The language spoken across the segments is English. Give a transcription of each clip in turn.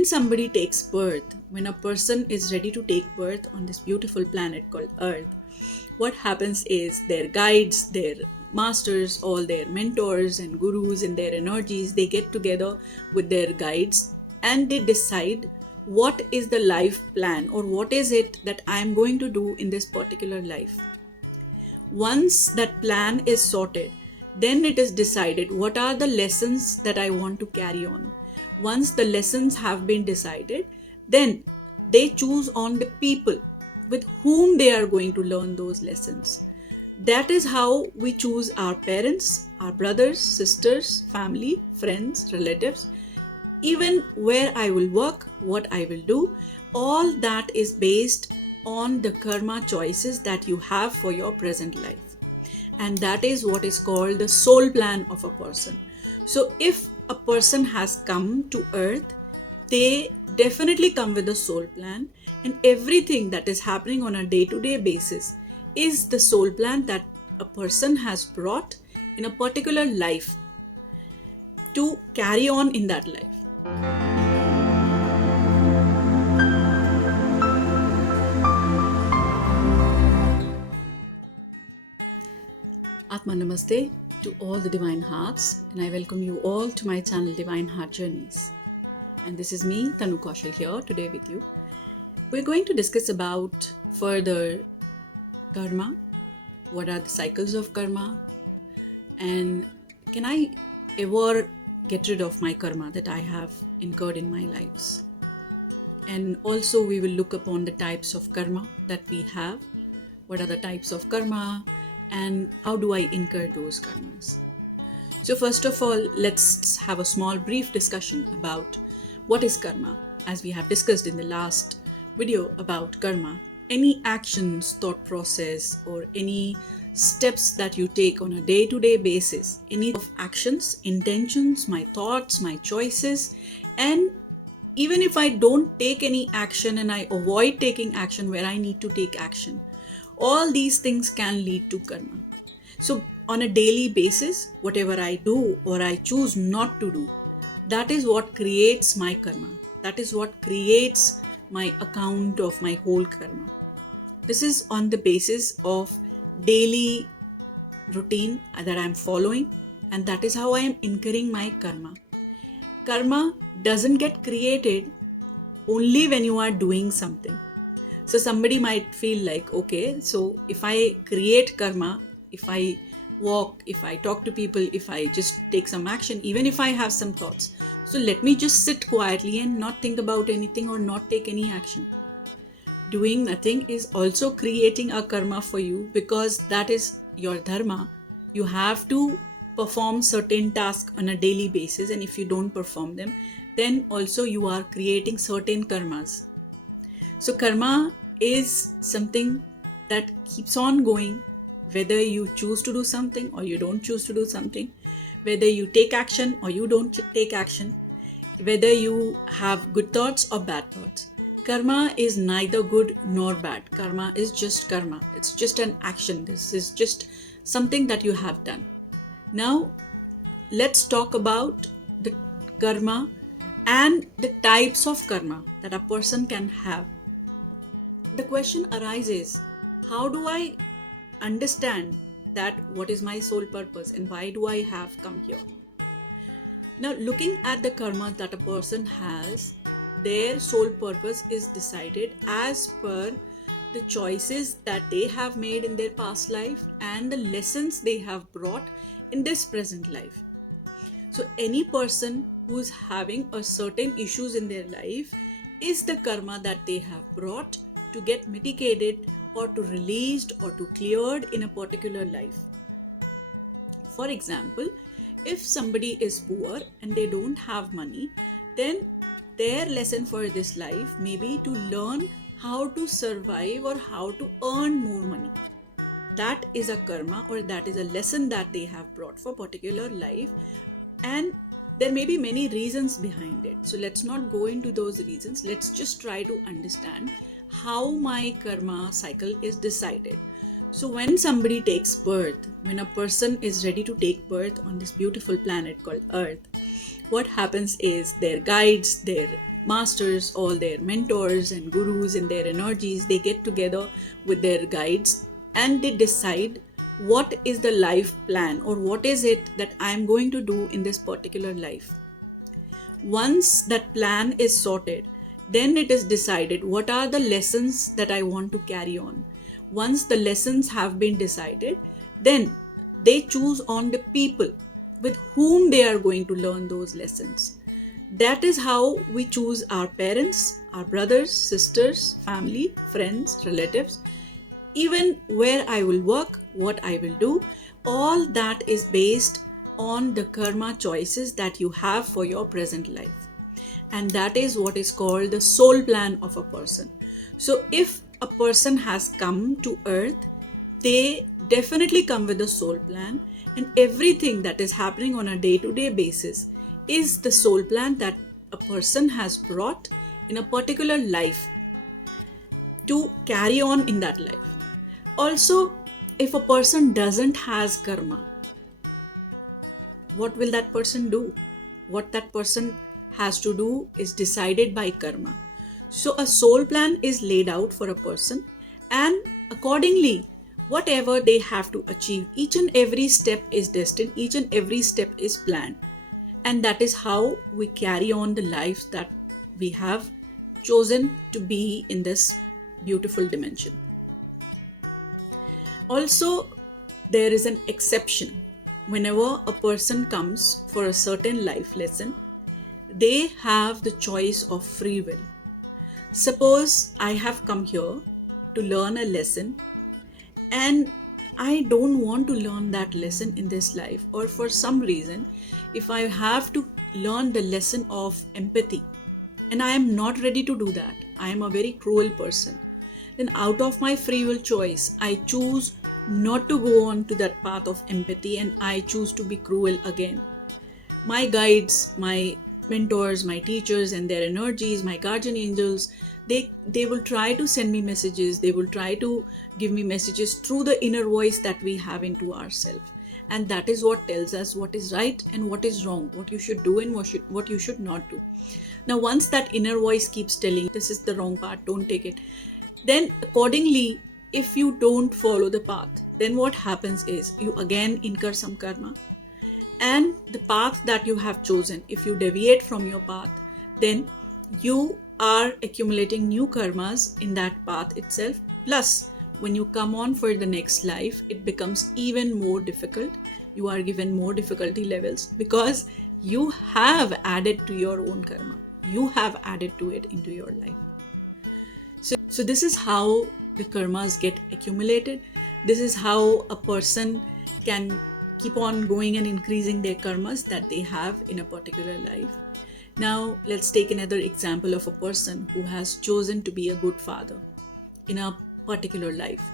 When somebody takes birth, when a person is ready to take birth on this beautiful planet called Earth, what happens is their guides, their masters, all their mentors and gurus and their energies, they get together with their guides and they decide what is the life plan or what is it that I am going to do in this particular life. Once that plan is sorted, then it is decided what are the lessons that I want to carry on. Once the lessons have been decided, then they choose on the people with whom they are going to learn those lessons. That is how we choose our parents, our brothers, sisters, family, friends, relatives, even where I will work, what I will do. All that is based on the karma choices that you have for your present life. And that is what is called the soul plan of a person. So, if a person has come to earth, they definitely come with a soul plan, and everything that is happening on a day to day basis is the soul plan that a person has brought in a particular life to carry on in that life. Atma Namaste to all the divine hearts, and I welcome you all to my channel Divine Heart Journeys. And this is me, Tanu Kaushal, here today with you. We're going to discuss about further karma, what are the cycles of karma, and can I ever get rid of my karma that I have incurred in my lives. And also we will look upon the types of karma that we have, what are the types of karma, and how do I incur those karmas. So first of all, let's have a small brief discussion about what is karma. As we have discussed in the last video about karma, any actions, thought process, or any steps that you take on a day-to-day basis, any of actions, intentions, my thoughts, my choices, and even if I don't take any action and I avoid taking action where I need to take action, all these things can lead to karma. So on a daily basis, whatever I do or I choose not to do, that is what creates my karma. That is what creates my account of my whole karma. This is on the basis of daily routine that I am following, and that is how I am incurring my karma. Karma doesn't get created only when you are doing something. So somebody might feel like, okay, so if I create karma, if I walk, if I talk to people, if I just take some action, even if I have some thoughts, so let me just sit quietly and not think about anything or not take any action. Doing nothing is also creating a karma for you, because that is your dharma. You have to perform certain tasks on a daily basis, and if you don't perform them, then also you are creating certain karmas. So karma is something that keeps on going, whether you choose to do something or you don't choose to do something, whether you take action or you don't take action, whether you have good thoughts or bad thoughts. Karma is neither good nor bad. Karma is just karma. It's just an action. This is just something that you have done. Now, let's talk about the karma and the types of karma that a person can have. The question arises, how do I understand that what is my soul purpose and why do I have come here? Now, looking at the karma that a person has, their soul purpose is decided as per the choices that they have made in their past life and the lessons they have brought in this present life. So any person who is having a certain issues in their life is the karma that they have brought to get mitigated or to released or to cleared in a particular life. For example, if somebody is poor and they don't have money, then their lesson for this life may be to learn how to survive or how to earn more money. That is a karma, or that is a lesson that they have brought for particular life, and there may be many reasons behind it. So let's not go into those reasons. Let's just try to understand how my karma cycle is decided. So when somebody takes birth, when a person is ready to take birth on this beautiful planet called Earth, what happens is their guides, their masters, all their mentors and gurus and their energies, they get together with their guides and they decide what is the life plan or what is it that I am going to do in this particular life. Once that plan is sorted, then it is decided what are the lessons that I want to carry on. Once the lessons have been decided, then they choose on the people with whom they are going to learn those lessons. That is how we choose our parents, our brothers, sisters, family, friends, relatives, even where I will work, what I will do. All that is based on the karma choices that you have for your present life. And that is what is called the soul plan of a person. So, if a person has come to earth, they definitely come with a soul plan, and everything that is happening on a day to day basis is the soul plan that a person has brought in a particular life to carry on in that life. Also, if a person doesn't has karma, what will that person do? What that person has to do is decided by karma. So a soul plan is laid out for a person, and accordingly, whatever they have to achieve, each and every step is destined, each and every step is planned. And that is how we carry on the lives that we have chosen to be in this beautiful dimension. Also, there is an exception. Whenever a person comes for a certain life lesson, they have the choice of free will. Suppose I have come here to learn a lesson and I don't want to learn that lesson in this life, or for some reason, if I have to learn the lesson of empathy and I am not ready to do that, I am a very cruel person, then out of my free will choice, I choose not to go on to that path of empathy and I choose to be cruel again. My guides, my mentors, my teachers and their energies, my guardian angels, they will try to send me messages, they will try to give me messages through the inner voice that we have into ourselves. And that is what tells us what is right and what is wrong, what you should do and what you should not do. Now, once that inner voice keeps telling this is the wrong path, don't take it, then accordingly, if you don't follow the path, then what happens is you again incur some karma. And the path that you have chosen, if you deviate from your path, then you are accumulating new karmas in that path itself. Plus, when you come on for the next life, it becomes even more difficult. You are given more difficulty levels because you have added to your own karma. You have added to it into your life. So this is how the karmas get accumulated. This is how a person can keep on going and increasing their karmas that they have in a particular life. Now, let's take another example of a person who has chosen to be a good father in a particular life.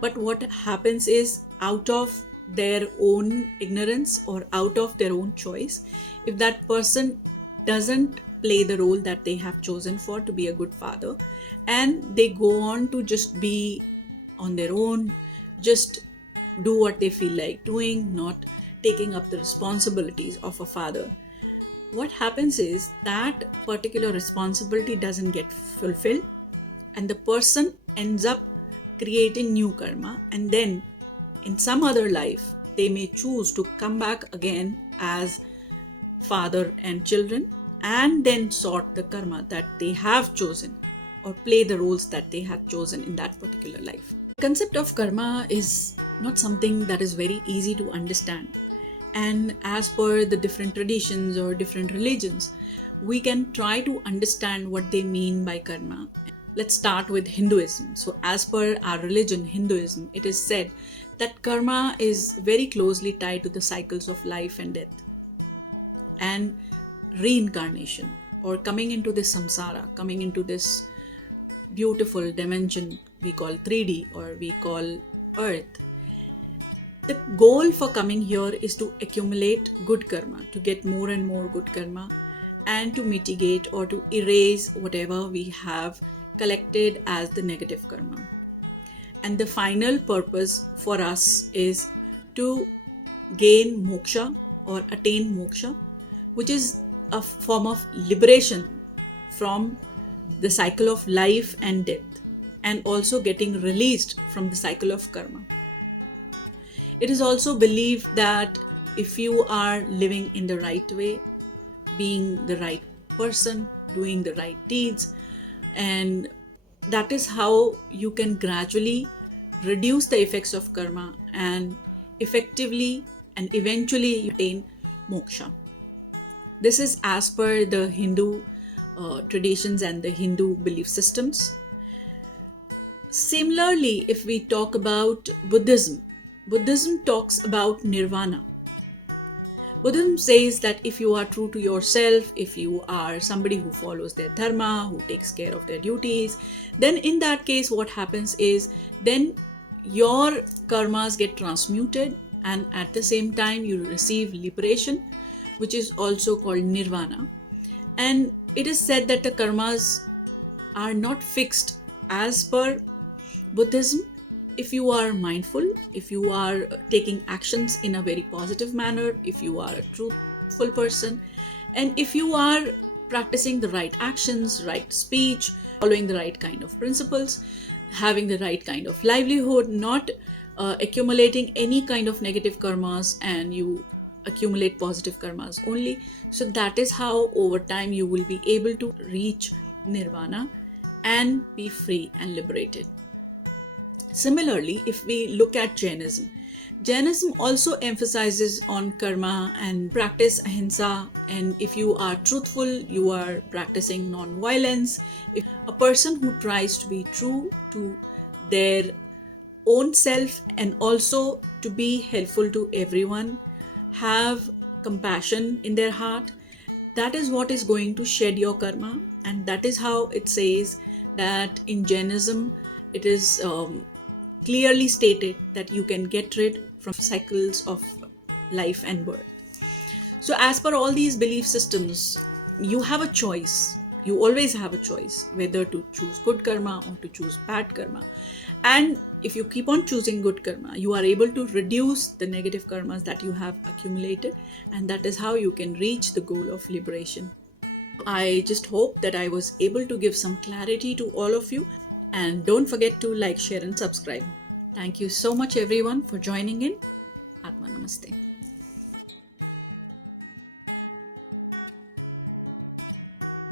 But what happens is, out of their own ignorance or out of their own choice, if that person doesn't play the role that they have chosen for to be a good father, and they go on to just be on their own, just do what they feel like doing, not taking up the responsibilities of a father, what happens is that particular responsibility doesn't get fulfilled and the person ends up creating new karma, and then in some other life they may choose to come back again as father and children and then sort the karma that they have chosen or play the roles that they have chosen in that particular life. The concept of karma is not something that is very easy to understand, and as per the different traditions or different religions, we can try to understand what they mean by karma. Let's start with Hinduism. So, as per our religion, Hinduism, it is said that karma is very closely tied to the cycles of life and death and reincarnation, or coming into this samsara, coming into this beautiful dimension we call 3D or we call Earth. The goal for coming here is to accumulate good karma, to get more and more good karma, and to mitigate or to erase whatever we have collected as the negative karma. And the final purpose for us is to gain moksha or attain moksha, which is a form of liberation from the cycle of life and death, and also getting released from the cycle of karma. It is also believed that if you are living in the right way, being the right person, doing the right deeds, and that is how you can gradually reduce the effects of karma and effectively and eventually attain moksha. This is as per the Hindu traditions and the Hindu belief systems. Similarly, if we talk about Buddhism, Buddhism talks about nirvana. Buddhism says that if you are true to yourself, if you are somebody who follows their dharma, who takes care of their duties, then in that case, what happens is then your karmas get transmuted, and at the same time, you receive liberation, which is also called nirvana. And it is said that the karmas are not fixed as per Buddhism. If you are mindful, if you are taking actions in a very positive manner, if you are a truthful person, and if you are practicing the right actions, right speech, following the right kind of principles, having the right kind of livelihood, not accumulating any kind of negative karmas, and you accumulate positive karmas only. So that is how over time you will be able to reach nirvana and be free and liberated. Similarly, if we look at Jainism, Jainism also emphasizes on karma and practice ahimsa. And if you are truthful, you are practicing non-violence. If a person who tries to be true to their own self and also to be helpful to everyone, have compassion in their heart, that is what is going to shed your karma. And that is how it says that in Jainism, it is clearly stated that you can get rid from cycles of life and birth. So as per all these belief systems, you have a choice. You always have a choice whether to choose good karma or to choose bad karma. And if you keep on choosing good karma, you are able to reduce the negative karmas that you have accumulated, and that is how you can reach the goal of liberation. I just hope that I was able to give some clarity to all of you. And don't forget to like, share, and subscribe. Thank you so much, everyone, for joining in. Atma Namaste.